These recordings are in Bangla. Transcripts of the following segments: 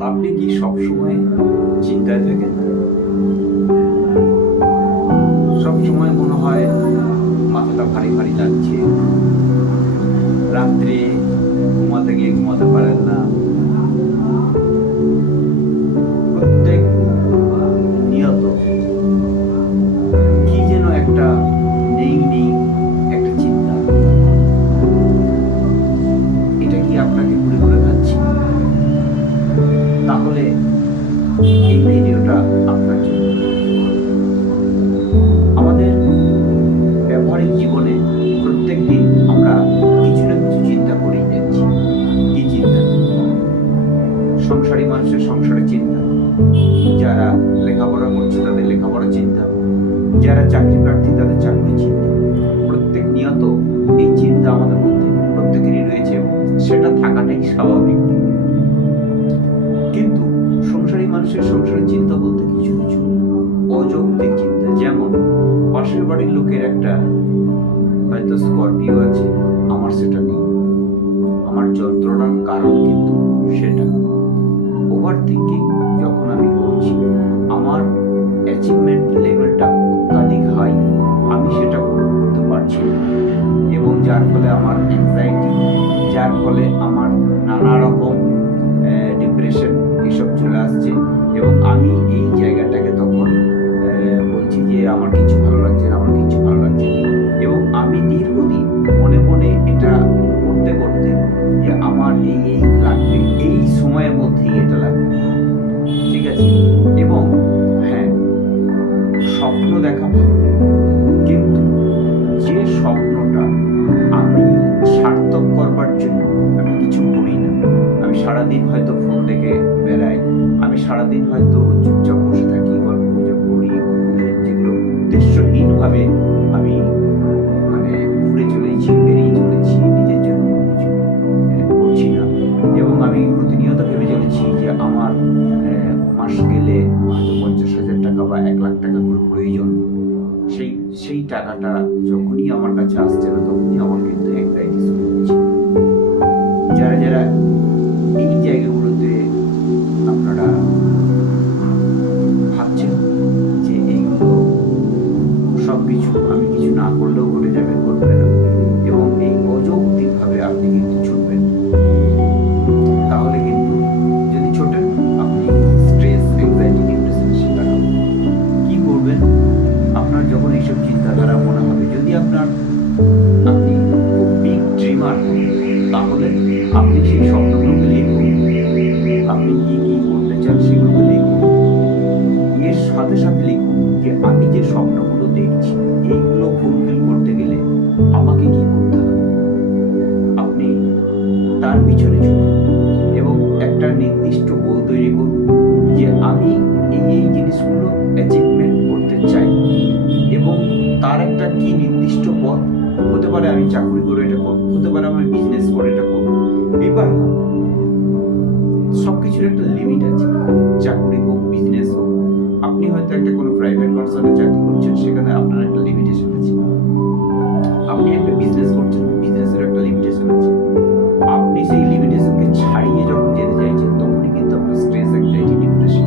আপনি কি সবসময় চিন্তায় থাকেন? সবসময় মনে হয় মাথাটা ভারী ভারী লাগছে, রাত্রে ঘুমাতে গিয়ে ঘুমাতে পারেন না, প্রত্যেক নিয়ত কি যেন একটা নেই নেই একটা চিন্তা। এটা কি আপনাকে ঘুরে ঘুরে খাচ্ছে? তাহলে এই ভিডিওটা আপনার জন্য। আমাদের ব্যবহারিক জীবনে প্রত্যেকদিন আমরা কিছু না কিছু চিন্তা করেই যাচ্ছি। কি চিন্তা? সংসারী মানুষের সংসারের চিন্তা, যারা লেখাপড়া করছে তাদের লেখাপড়ার চিন্তা, যারা চাকরি প্রার্থী তাদের চাকরির চিন্তা। প্রত্যেক নিয়ত এই চিন্তা আমাদের মধ্যে প্রত্যেকেরই রয়েছে, সেটা থাকাটাই স্বাভাবিক। কিন্তু সংসারী মানুষের সংসারের চিন্তা বলতে কিছু কিছু অযৌক্তিক চিন্তা, যেমন পাশের বাড়ির লোকের একটা হয়তো স্করপিও আছে, আমার সেটা নেই। আমার যন্ত্রণার কারণ কিন্তু সেটা। ওভার থিঙ্কিং যখন আমি করছি, আমার অ্যাচিভমেন্ট লেভেলটা অত্যাধিক হাই, আমি সেটা করতে পারছি না, এবং যার ফলে আমার অ্যাংজাইটি, যার ফলে আমার নানা রকম ডিপ্রেশন এসব চলে আসছে, এবং আমি এই জায়গাটাকে তখন বলছি যে আমার কিছু ভালো লাগছে না, আমার কিছু ভালো লাগছে না, এবং আমি দীর্ঘদিন মনে মনে এটা করতে করতে যে আমার এই এই লাগবে, এই সময়ের মধ্যেই এটা লাগবে, ঠিক আছে। এবং হ্যাঁ, স্বপ্ন দেখা ভালো, কিন্তু যে স্বপ্নটা আমি সার্থক করবার জন্য আমি কিছু করি না। আমি সারাদিন হয়তো ফোন দেখে বেড়াই, আমি সারাদিন হয়তো চুপচাপ বসে থাকি, গল্প গুজব করি, যেগুলো উদ্দেশ্যহীনভাবে আমি মানে ঘুরে চলেছি, বেরিয়ে চলেছি, নিজের জন্য কিছু করছি না, এবং আমি প্রতিনিয়ত ভেবে চলেছি যে আমার মাস গেলে হয়তো 50,000 টাকা বা 1,00,000 টাকা করে প্রয়োজন। সেই টাকাটা যখনই আমার কাছে আসছে না, তখনই আমার কিন্তু অ্যাংজাইটি শুরু হচ্ছে। যারা যারা এই জায়গাগুলোতে আপনারা ভাবছেন যে এইগুলো সব কিছু আমি কিছু না করলেও ঘটে যাবে, ঘটবে না, এবং এই অযৌক্তিকভাবে আপনি কিন্তু ছুটবেন, তাহলে কিন্তু যদি ছোটেন আপনি স্ট্রেস, অ্যাংজাইটি, ডিপ্রেশনের শিকার হবেন। কি করবেন? আপনার যখন এইসব চিন্তাধারা মনে হবে, যদি আপনি খুব বিগ ড্রিমার, তাহলে আপনি সেই স্বপ্নগুলোকে লিখুন, আপনি কি কি করতে চান সেগুলোকে লিখুন। এর সাথে সাথে লিখুন যে আমি যে স্বপ্নগুলো দেখছি, এইগুলো ফুলফিল করতে গেলে আমাকে কি করতে হবে। আপনি তার পিছনে ছুটুন এবং একটা নির্দিষ্ট গোল তৈরি করুন যে আমি এই এই জিনিসগুলো অ্যাচিভমেন্ট করতে চাই, এবং তার একটা কি নির্দিষ্ট পথ হতে পারে। আমি চাকরি করে এটা করবো, হতে পারে আমি বিজনেস করে এটা করবো। এবার সবকিছুর একটা লিমিট আছে, চাকরি হোক, বিজনেস হোক। আপনি হয়তো একটা কোনো প্রাইভেট কনসার্নে চাকরি করছেন, সেখানে আপনার একটা লিমিটেশন আছে। আপনি একটা বিজনেস করছেন, বিজনেসের একটা লিমিটেশন আছে। আপনি সেই লিমিটেশনকে ছাড়িয়ে যখন যেতে চাইছেন, তখনই কিন্তু আপনার স্ট্রেস, অ্যাংজাইটি, ডিপ্রেশন।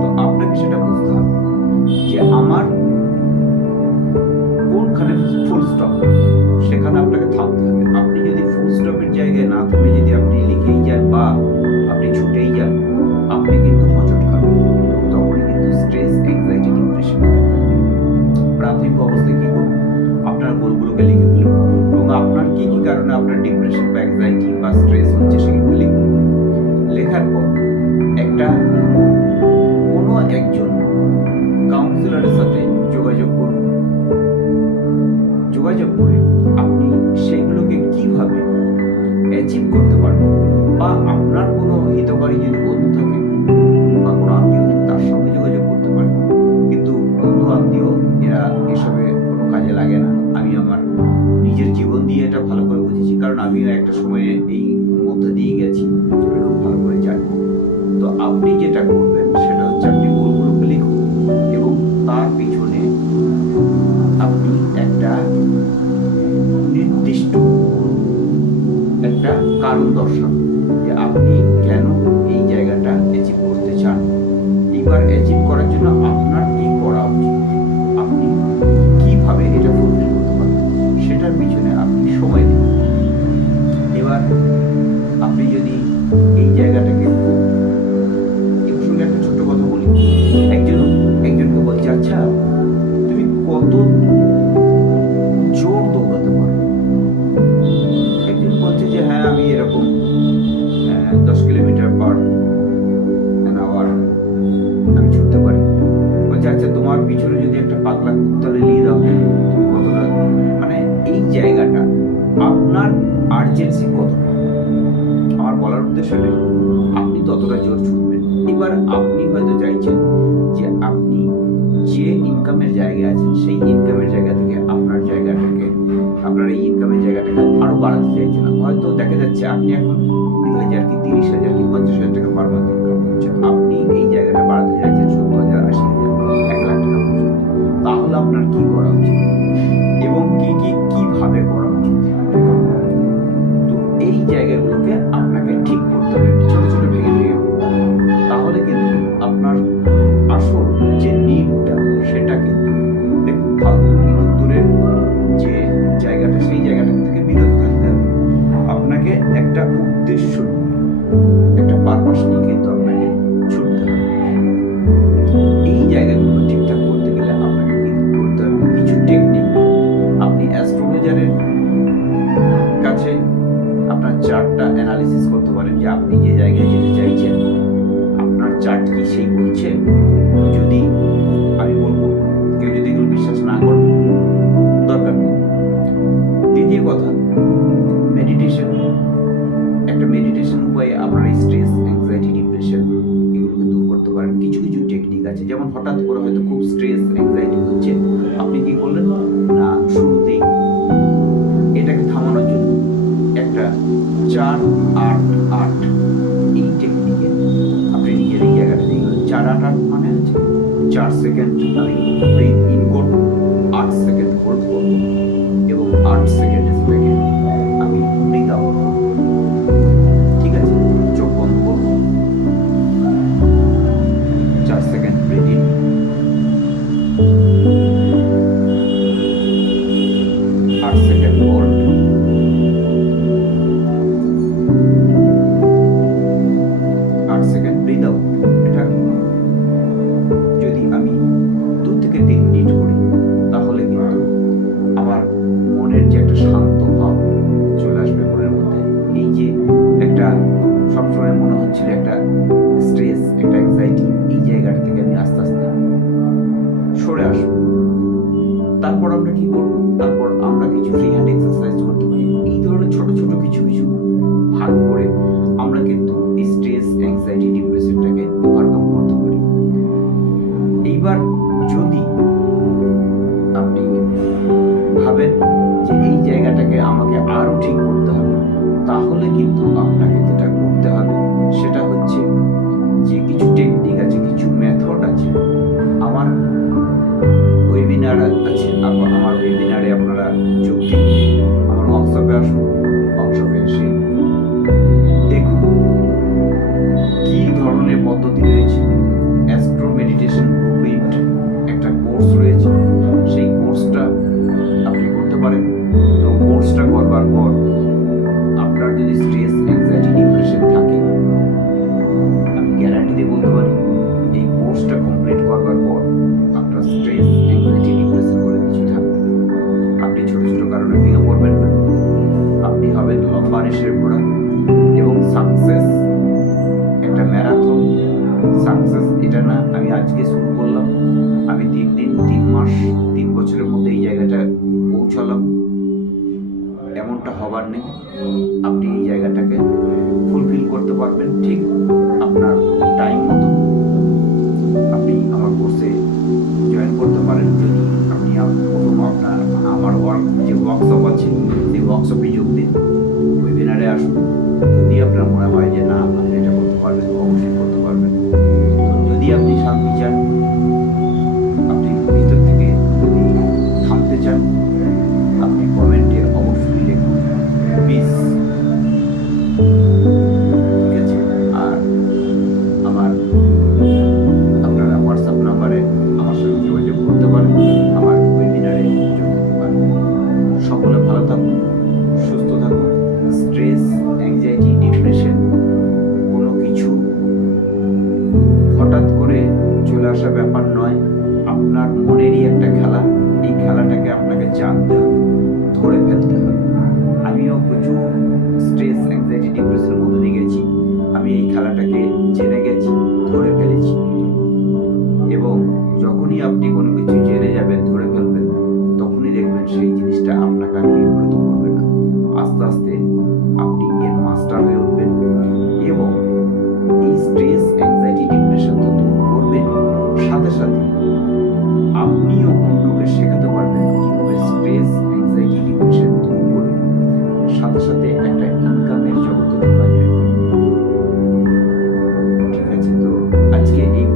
তো আপনাকে সেটা বুঝতে হবে যে আমার কোনখানে ফুল স্টপ, সেখানে আপনাকে থামতে হবে। আপনি যদি ফুল স্টপের জায়গায় না থেমে যদি আপনি লিখেই যান বা আপনি ছুটেই যান, আপনি কিন্তু হোঁচট খাবেন, এবং তখনই কিন্তু স্ট্রেস, অ্যাংজাইটি, ডিপ্রেশন। প্রাথমিক অবস্থায় কি করুন? আপনার গোলগুলোকে লিখে ফেলুন, এবং আপনার কি কি কারণে আপনার ডিপ্রেশন বা অ্যাংজাইটি বা স্ট্রেস হচ্ছে সেগুলো লিখুন। লেখার পর একটা কোনো একজন কাউন্সিলরের সাথে যোগাযোগ করুন। যোগাযোগ করে আপনি সেগুলোকে কিভাবে অ্যাচিভ করতে পারবেন, বা আপনার কোনো হিতকারী যদি বন্ধু থাকে বা কোনো আত্মীয় থাকে, তার সঙ্গে যোগাযোগ করতে পারেন। কিন্তু বন্ধু আত্মীয় এরা এসবে কোনো কাজে লাগে না। আমি আমার নিজের জীবন দিয়ে এটা ভালো করে বুঝেছি, কারণ আমিও একটা সময়ে এই মধ্যে দিয়ে গেছি, আমি খুব ভালো করে জানি। তো আপনি যেটা করবেন সেটা হচ্ছে আপনি গোলগুলোকে লিখুন, এবং তার পিছনে আপনি একটা নির্দিষ্ট একটা কারণ দর্শান যে আপনি কেন এই জায়গাটা অ্যাচিভ করার জন্য আপনার কি করা উচিত, আপনি কিভাবে এটা ফুলফিল করতে পারবেন, সেটার পিছনে আপনি সময় দিন। এবার আপনি যদি এই জায়গাটাকে, এই প্রসঙ্গে একটা ছোট্ট কথা বলি। একজনকে বলছে, আচ্ছা তুমি কত জোর দৌড়াতে পারো? একজন বলছে যে হ্যাঁ আমি এরকম 10 কিলোমিটার পার আওয়ার আমি ছুটতে পারি। বলছে আচ্ছা তোমার পিছনে যদি একটা পাগলা কুত্তারে নিয়ে দেওয়া হয় তুমি কতটা, মানে এই জায়গাটা আপনার আর্জেন্সি কতটা, আমার বলার উদ্দেশ্য নেই, আপনি ততটা জোর ছুটবেন। এবার আপনি হয়তো চাইছেন যে আপনি যে ইনকামের জায়গায় আছেন সেই ইনকামের জায়গা থেকে আপনার জায়গাটাকে, আপনার এই ইনকামের জায়গাটাকে আরো বাড়াতে চাইছেন। হয়তো দেখা যাচ্ছে আপনি এখন 20,000 কি 30,000 কি 50,000 টাকা পার মান্থ ইনকাম করছেন, আপনি এই জায়গাটা বাড়াতে চাইছেন 70,000, 80,000, 1 লাখ টাকা পর্যন্ত। তাহলে আপনার কি করা উচিত এবং কিভাবে করা উচিত? তো এই জায়গাগুলোকে আপনাকে ঠিক করতে হবে, ছোট ছোট ভেঙে ভেঙে। তাহলে কিন্তু আপনার আসল যে নিডটা সেটা কিন্তু, দেখুন ফালতু দূরের যে জায়গাটা সেই জায়গাটা থেকে বিরত থাকতে হবে। আপনাকে একটা উদ্দেশ্য, একটা পারপাস নিয়ে কিন্তু আপনাকে ছুটতে হবে। এই জায়গাগুলো ঠিকঠাক করতে গেলে আপনাকে কিন্তু করতে হবে কিছু টেকনিক। আপনি অ্যাস্ট্রোলজারের কাছে আপনার চার্টটা অ্যানালিসিস করতে পারেন যে আপনি যে জায়গায় যেতে চাইছেন আপনার চার্ট কি সেই বলছে। যদি আমি বলবো কেউ যদি এগুলো বিশ্বাস না করেন দরকার নেই। দ্বিতীয় কথা, মেডিটেশন। একটা মেডিটেশন উপায়ে আপনার স্ট্রেস, অ্যাংজাইটি, ডিপ্রেশন এগুলোকে দূর করতে পারেন। কিছু কিছু টেকনিক আছে, যেমন হঠাৎ করে হয়তো খুব স্ট্রেস, অ্যাংজাইটি হচ্ছে, আপনি কি করলেন না, শুরুতেই এটাকে থামানোর জন্য একটা 4-8-8 এই টেকনিকে আপনি নিজের এই জায়গাটা দিয়ে গেলেন। 4-8-8 মানে হচ্ছে 4 সেকেন্ড আমি ব্রিথ ইন করবো, 8 সেকেন্ড হোল্ড করবো এবং 8 সেকেন্ড সেটাকে আমি ব্রিথ আউট করবো। ঠিক আছে, চোখ বন্ধ করবো, 4 second breath in, 8 second hold, 8 second breath out. এটা যদি আমি 2 থেকে 3 মিনিট করি তাহলে কিন্তু আমার মনের যে একটা শান্ত ভাব চলে আসবে মনের মধ্যে। এই যে একটা সবসময় মনে হচ্ছিল একটা স্ট্রেস, একটা অ্যাংজাইটি, এই জায়গাটা থেকে আমি আস্তে আস্তে সরে আসবো। তারপর আমরা কি করবো? তারপর আমরা কিছু ফ্রি হ্যান্ড এক্সারসাইজ করতে পারি। এই ধরনের ছোট ছোট কিছু কিছু ভাগ করে আমরা কিন্তু এই স্ট্রেস, অ্যাংজাইটি, ডিপ্রেশনটাকে ওভারকাম করতে পারি। এইবার যদি আপনি ভাবেন যে এই জায়গাটাকে আমাকে আরো ঠিক করতে হবে, তাহলে কিন্তু আপনাকে যেটা করতে হবে সেটা হচ্ছে যে কিছু টেকনিক আছে, কিছু মেথড আছে। আমার ওয়েবিনার আছে, আমার ওয়েবিনারে আপনারা যোগ দিন, আমার ওয়ার্কশপে আসুন, ওয়ার্কশপে এসে দেখুন কি ধরনের পদ্ধতি রয়েছে। অ্যাস্ট্রো মেডিটেশন ব্লুপ্রিন্ট একটা কোর্স রয়েছে, সেই কোর্সটা আপনি করতে পারেন। এবং কোর্সটা করবার পর আপনার যদি স্ট্রেস, অ্যাংজাইটি, ডিপ্রেশন থাকে, আমি গ্যারান্টি দিয়ে বলতে পারি এই কোর্সটা কমপ্লিট করবার পর আপনার স্ট্রেস, অ্যাংজাইটি, ডিপ্রেশন বলে কিছু থাকবে না। আপনি ছোট ছোট কারণে ভেঙে পড়বেন না, আপনি হবেন লম্বা রেসের ঘোড়া। এবং সাকসেস একটা ম্যারাথন। সাকসেস এটা না আমি আজকে শুরু করলাম, আমি 3 দিন, 3 মাস, 3 বছরের মধ্যে এই জায়গাটা পৌঁছালাম, এমনটা হবার নেই। আপনি এই জায়গাটাকে ফুলফিল করতে পারবেন ঠিক আপনার টাইম মতো। আপনি আমার কোর্সে জয়েন করতে পারেন যদি আপনি প্রথম আপনার আমার যে ওয়ার্কশপ আছে সেই ওয়ার্কশপে যোগ দিন, ওয়েবিনারে আসুন। যদি আপনার মনে হয় যে না আপনি এটা করতে পারবেন, অবশ্যই করতে পারবেন। যদি আপনি শান্তি চান, আপনি ভিতর থেকে যদি থামতে চান, আপনি কমেন্টে অবশ্যই লিখুন পিস। ঠিক আছে, আর চলে আসা ব্যাপার নয়, আপনার মনেরই একটা খেলা। এই খেলাটাকে আপনাকে জানতে হবে, ধরে ফেলতে হবে। আমিও প্রচুর স্ট্রেস, অ্যাংজাইটি, ডিপ্রেশনের মধ্যে দিয়ে গেছি। আমি এই খেলাটাকে জেনে গেছি, ধরে ফেলেছি। এবং যখনই আপনি কোনো কিছু জেনে যাবেন, ধরে ফেলবেন, তখনই দেখবেন সেই জিনিসটা আপনাকে আর বিব্রত করবে না। আস্তে আস্তে আপনি এর মাস্টার হয়ে উঠবেন এবং এই স্ট্রেস, অ্যাংজাইটি, ডিপ্রেশন তো দূর করবেন, সাথে সাথে আপনিও অন্যকে শেখাতে পারবেন কিভাবে স্ট্রেস, অ্যাংজাইটি, ডিপ্রেশন দূর করে সাথে সাথে একটা ইনকামের জগতে ঢোকা যায়। ঠিক আছে, তো আজকে এই